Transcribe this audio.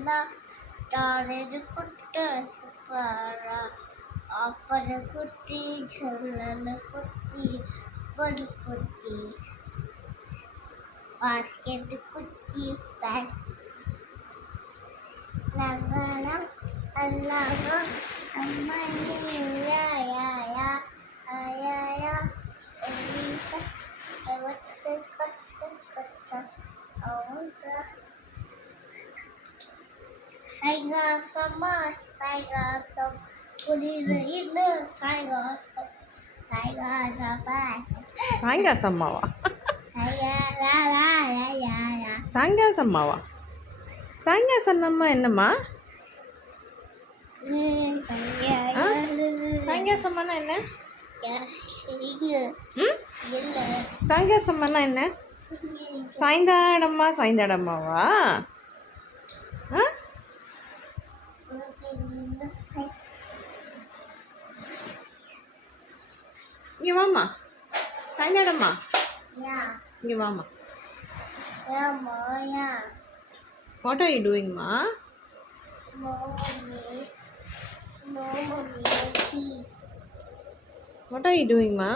டாரரு குட்ட சுப்பாரா அப்பட குட்டி சொல்லல குட்டி பொடி குட்டி பாஸ்கெட் குட்டி பேக் நகரம் அல்லாஹ் அம்மா யா யா யா யா யா எலிசா எவட்ஸ் கட்ட அவங்க Saigasam, Pulirina, சாயங்காசம்மாவா சாயங்காசம்மாவா சாயங்காசம்மா என்னம்மா சாயங்காசம்மானா என்ன சாயங்காசம்மானா என்ன சாய்ந்தாடம்மாவா இங்கே வாமா சாய்ந்தாடம்மா இங்கே வாமா வாட் ஆர் யூ டூயிங்மா வாட் ஆர் யூ டூயிங்மா